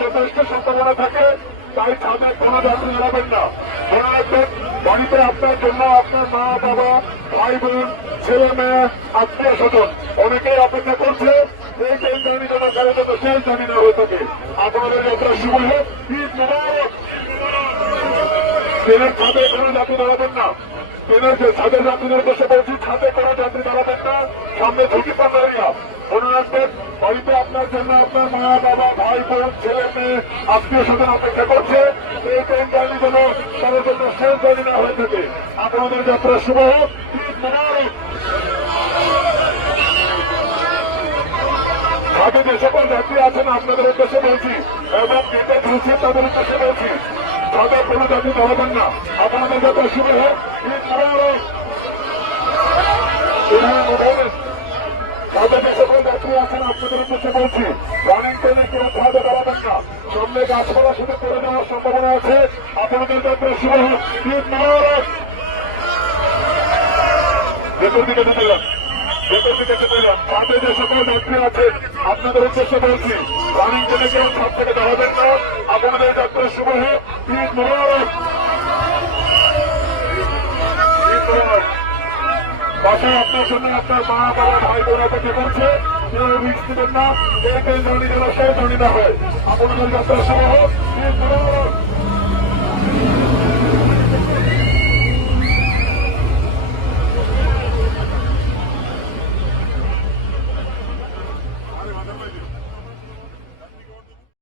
যথেষ্ট সম্ভাবনা থাকে তাই ছাদে কোনো যাত্রী দাঁড়াবেন না মনে বাড়িতে আপনার জন্য আপনার মা, বাবা, ভাই, বোন, ছেলে, মেয়ে আত্মীয় স্বজন অনেকেই অপেক্ষা করছে এই ট্রেন জার্নি যেন কারও জন্য শেষ জার্নি না হয়ে থাকে। আপনাদের যাত্রা শুভ হোক। ট্রেনের ছাদে কোনো যাত্রী দাঁড়াবেন না। ট্রেনের যে ছাদের যাত্রীদের বসে বলছি, ছাদে কোনো যাত্রী দাঁড়াবেন না। সামনে ঝুঁকিপূর্ণ এরিয়া মনে রাখবেন, বাড়িতে আপনার জন্য আপনার মা, বাবা, ভাই, বোন, ছেলে, মেয়ে, আত্মীয় স্বজন অপেক্ষা করছে। এই ট্রেন জার্নি যেন তাদের জন্য শেষ জার্নি না হয়ে থাকে। আপনাদের যাত্রা শুভ হোক ঈদ মোবারক সাথে যে সকল যাত্রী আছেন, আপনাদের উদ্দেশ্যে বলছি, এবং যেটা ঢুকছে তাদের উদ্দেশ্যে বলছি তাদের কোনো যাত্রী দাঁড়াবেন না আপনাদের যাত্রা শুরু হোক ঈদ মোবারক ঈদ মোবারক। সাথে যে সকল যাত্রী আছেন, আপনাদের উদ্দেশ্যে বলছি গাছপালা শুধু পড়ে যাওয়ার সম্ভাবনা আছে আপনাদের যাত্রা শুরু মোবারক ভেতর দিকে যেতে আপনাদের উদ্দেশ্যে বলছি, রানিং কেউ ছাদ থেকে দাঁড়াবেন না। আপনাদের যাত্রা শুভ হোক। ঈদ মোবারক। পাশে আপনার জন্য আপনার মা, বাবা, ভাই, বোন অপেক্ষা করছে। কেউ রিক্স না। এই ট্রেন জার্নি যেন আপনাদের যাত্রা শুভ হোক।